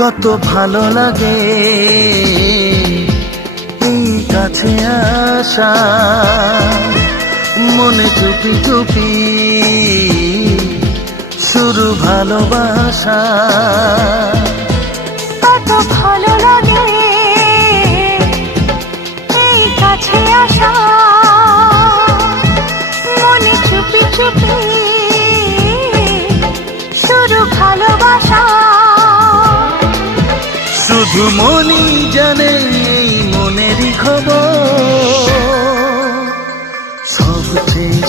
কত ভালো লাগে এই কাছে আসা, মনে চুপি চুপি শুরু ভালোবাসা। কত ভালো লাগে এই কাছে আসা, মনে চুপি চুপি শুরু ভালোবাসা। শুধু মনই জানে এই মনেরই খবর, সবচেয়ে